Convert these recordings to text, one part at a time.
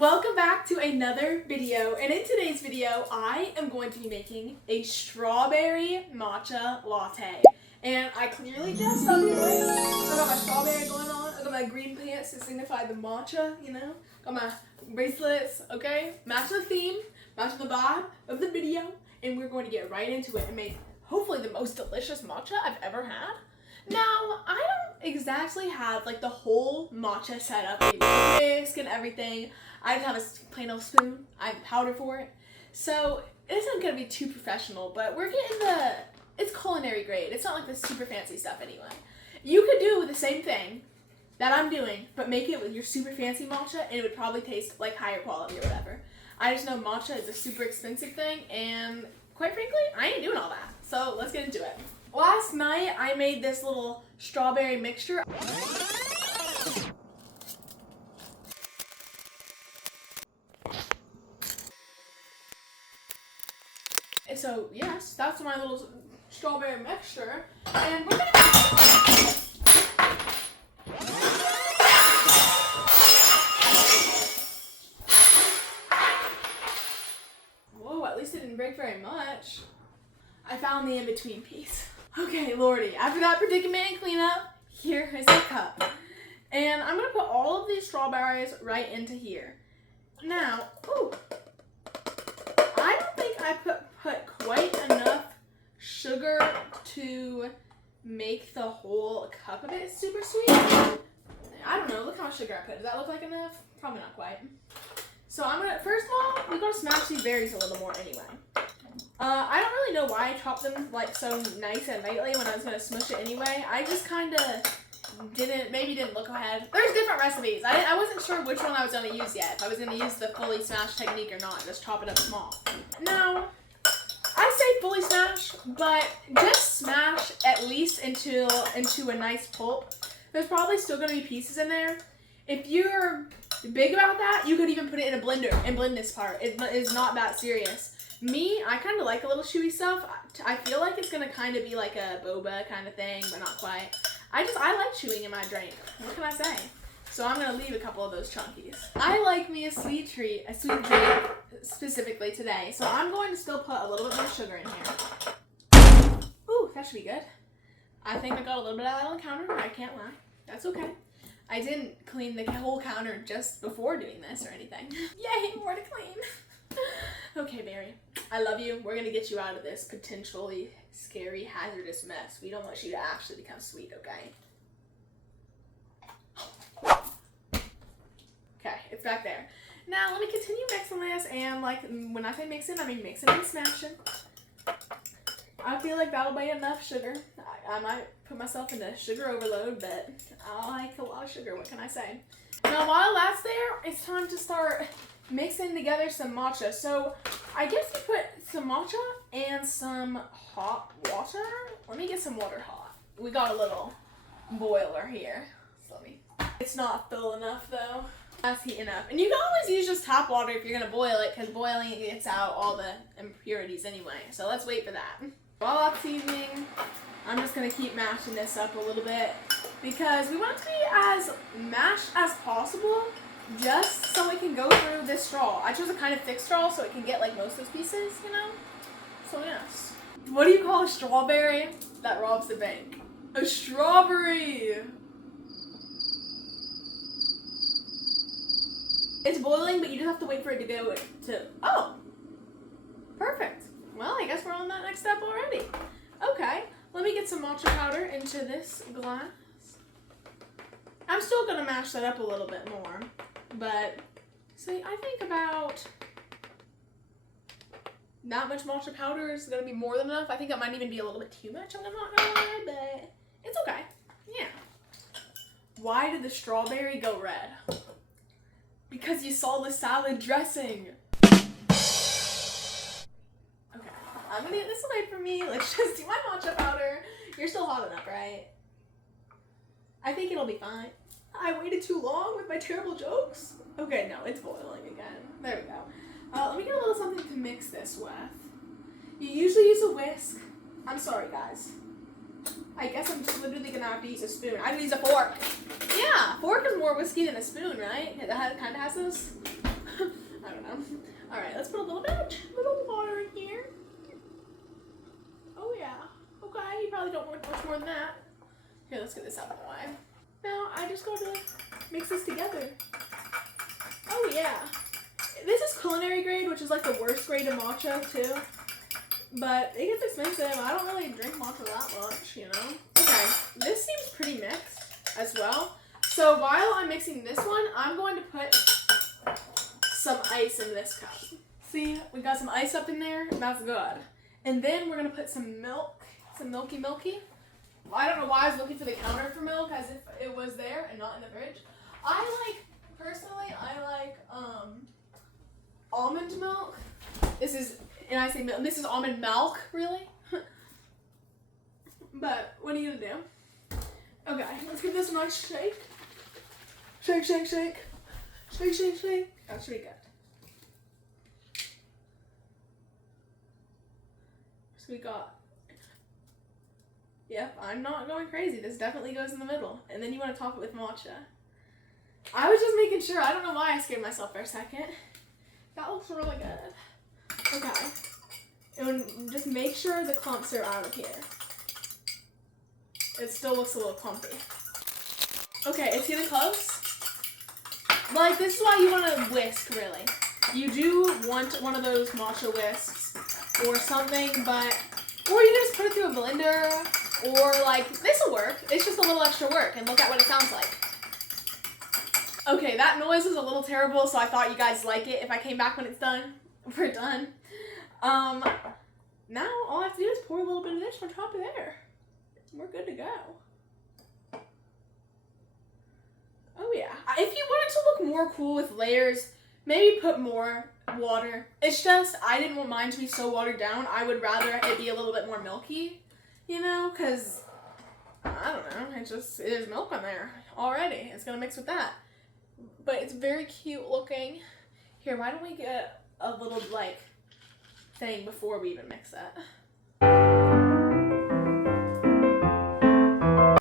welcome back to another video, and in today's video I am going to be making a strawberry matcha latte. And I clearly dressed up for it. I got my strawberry going on, I got my green pants to signify the matcha, you know, got my bracelets, okay, match the theme, match the vibe of the video, and we're going to get right into it and make hopefully the most delicious matcha I've ever had. Now, I don't exactly have like the whole matcha set up, maybe the whisk and everything. I just have a plain old spoon. I have powder for it. So it isn't going to be too professional, but we're getting it's culinary grade. It's not like the super fancy stuff anyway. You could do the same thing that I'm doing, but make it with your super fancy matcha, and it would probably taste like higher quality or whatever. I just know matcha is a super expensive thing, and quite frankly, I ain't doing all that. So let's get into it. Last night, I made this little strawberry mixture. So yes, that's my little strawberry mixture, and we're gonna. Whoa! At least it didn't break very much. I found the in-between piece. Okay, Lordy. After that predicament and cleanup, here is the cup, and I'm gonna put all of these strawberries right into here. Now, ooh. I don't think I put quite enough sugar to make the whole cup of it super sweet. I don't know, look how much sugar I put. Does that look like enough? Probably not quite. So I'm gonna, first of all, we're gonna smash these berries a little more anyway. I don't really know why I chopped them like so nice and lightly when I was gonna smush it anyway. I just kinda didn't look ahead. There's different recipes. I wasn't sure which one I was gonna use yet. If I was gonna use the fully smash technique or not. Just chop it up small. Now, I say fully smash, but just smash at least into a nice pulp. There's probably still gonna be pieces in there. If you're big about that, you could even put it in a blender and blend this part. It is not that serious. Me, I kind of like a little chewy stuff. I feel like it's gonna kind of be like a boba kind of thing, but not quite. I like chewing in my drink. What can I say? So I'm gonna leave a couple of those chunkies. I like me a sweet treat specifically today. So I'm going to still put a little bit more sugar in here. Ooh, that should be good. I think I got a little bit of that on the counter. I can't lie. That's okay. I didn't clean the whole counter just before doing this or anything. Yay, more to clean. Okay, Mary, I love you. We're gonna get you out of this potentially scary, hazardous mess. We don't want you to actually become sweet, okay? Okay, it's back there. Now, let me continue mixing this, and like, when I say mixing, I mean mixing and smashing. I feel like that'll be enough sugar. I might put myself into sugar overload, but I like a lot of sugar, what can I say? Now, while that's there, it's time to start mixing together some matcha. So I guess you put some matcha and some hot water. Let me get some water hot. We got a little boiler here. So it's not full enough though. That's heat enough. And you can always use just tap water if you're gonna boil it, because boiling it gets out all the impurities anyway. So let's wait for that. While that's heating, I'm just gonna keep mashing this up a little bit because we want it to be as mashed as possible, just so it can go through this straw. I chose a kind of thick straw so it can get like most of those pieces, you know? So yes. What do you call a strawberry that robs the bank? A strawberry! It's boiling, but you just have to wait for it to go to, oh! Perfect. Well, I guess we're on that next step already. Okay, let me get some matcha powder into this glass. I'm still gonna mash that up a little bit more. But, see, I think about that much matcha powder is going to be more than enough. I think that might even be a little bit too much, I'm not going to lie, but it's okay. Yeah. Why did the strawberry go red? Because you saw the salad dressing. Okay, I'm going to get this away from me. Let's just do my matcha powder. You're still hot enough, right? I think it'll be fine. I waited too long with my terrible jokes. Okay, no, it's boiling again. There we go. Let me get a little something to mix this with. You usually use a whisk. I'm sorry, guys. I guess I'm just literally gonna have to use a spoon. I'm gonna use a fork. Yeah, fork is more whiskey than a spoon, right? That kind of has those. I don't know. Alright, let's put a little water in here. Oh yeah. Okay, you probably don't want much more than that. Here, let's get this out of the way. Now, I just go to mix this together. Oh yeah. This is culinary grade, which is like the worst grade of matcha too. But it gets expensive. I don't really drink matcha that much, you know. Okay, this seems pretty mixed as well. So while I'm mixing this one, I'm going to put some ice in this cup. See, we got some ice up in there. That's good. And then we're going to put some milk, some milky. I don't know why I was looking for the counter for milk as if it was there and not in the fridge. Personally, I like almond milk. This is almond milk, really. But what are you gonna do? Okay, let's give this a nice shake. Shake. That should be good. So we got. Yep, I'm not going crazy. This definitely goes in the middle. And then you want to top it with matcha. I was just making sure. I don't know why I scared myself for a second. That looks really good. Okay. And just make sure the clumps are out of here. It still looks a little clumpy. Okay, it's getting close. Like, this is why you want to whisk, really. You do want one of those matcha whisks or something, but... Or you can just put it through a blender, or, like, this will work. It's just a little extra work, and look at what it sounds like. Okay, that noise was a little terrible, so I thought you guys like it if I came back when it's done. We're done. Now all I have to do is pour a little bit of this on top of there. We're good to go. Oh yeah. If you want it to look more cool with layers, maybe put more water. It's just, I didn't want mine to be so watered down. I would rather it be a little bit more milky, you know, because, I don't know, there's milk on there already. It's going to mix with that. But it's very cute looking. Here, why don't we get a little, like, thing before we even mix it?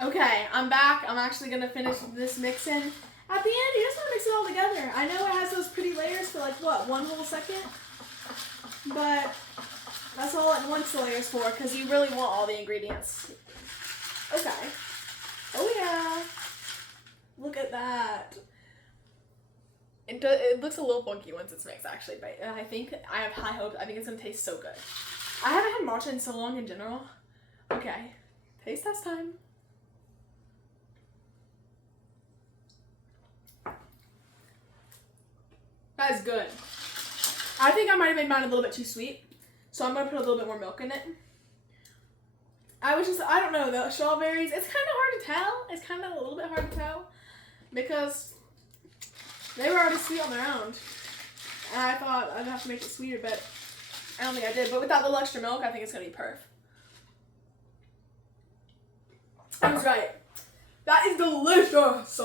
Okay, I'm back. I'm actually going to finish this mixing. At the end, you just want to mix it all together. I know it has those pretty layers for, like, what, 1 whole second? But that's all it wants the layers for, because you really want all the ingredients. Okay. Oh, yeah. Look at that. It looks a little funky once it's mixed, actually, but I have high hopes. I think it's going to taste so good. I haven't had matcha in so long in general. Okay. Taste test time. That is good. I think I might have made mine a little bit too sweet, so I'm going to put a little bit more milk in it. I don't know, the strawberries, it's kind of hard to tell. It's kind of a little bit hard to tell because they were already sweet on their own. And I thought I'd have to make it sweeter, but I don't think I did. But with that little extra milk, I think it's going to be perfect. I was right. That is delicious.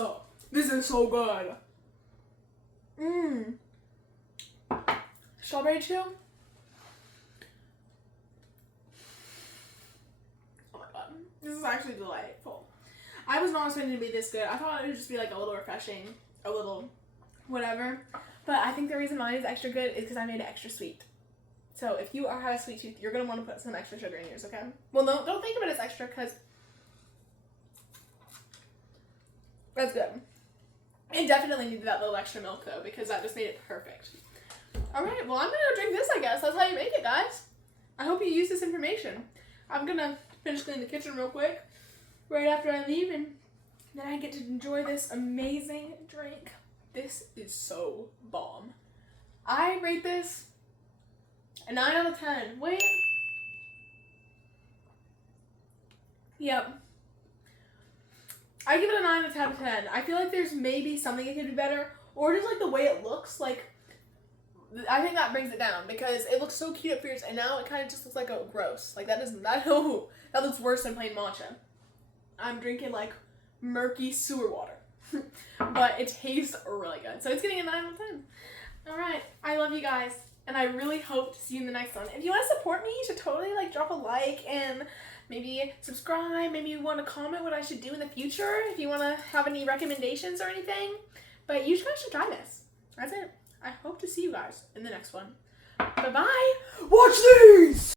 This is so good. Mmm. Strawberry chew. Oh my god. This is actually delightful. I was not expecting it to be this good. I thought it would just be like a little refreshing, a little whatever. But I think the reason mine is extra good is because I made it extra sweet. So if you have a sweet tooth, you're going to want to put some extra sugar in yours, okay? Well, no, don't think of it as extra because that's good. It definitely needed that little extra milk though because that just made it perfect. Alright, well I'm going to drink this, I guess. That's how you make it, guys. I hope you use this information. I'm going to finish cleaning the kitchen real quick right after I leave, and then I get to enjoy this amazing drink. This is so bomb. I rate this a 9 out of 10. Wait. Yep. I give it a 9 out of 10. I feel like there's maybe something it could be better, or just like the way it looks. Like, I think that brings it down because it looks so cute at first, and now it kind of just looks like a gross. Like that looks worse than plain matcha. I'm drinking like murky sewer water, but it tastes really good. So it's getting a 9 out of 10. All right, I love you guys, and I really hope to see you in the next one. If you want to support me, you should totally like drop a like and maybe subscribe. Maybe you want to comment what I should do in the future if you want to have any recommendations or anything. But you guys should try this. That's it. I hope to to see you guys in the next one. Bye-bye. Watch these!